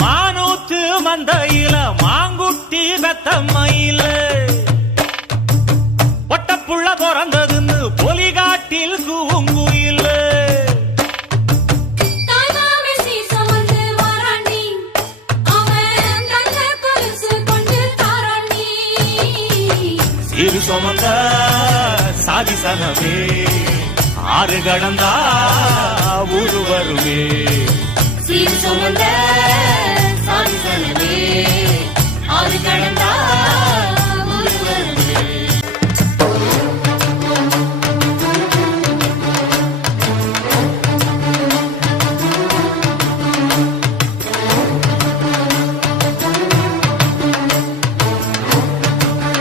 மானூத்து மந்தையில மாங்குட்டி வெத்தம்மையில பொட்டப்புள்ள பிறந்ததுன்னு பொலிகாட்டில் கூங்குயில் இரு சுமந்த சாதி சனமே ஆறு கடந்தா ஊரு வருவே சீர் சுமந்த சாதி சனமே ஆறு கடந்தா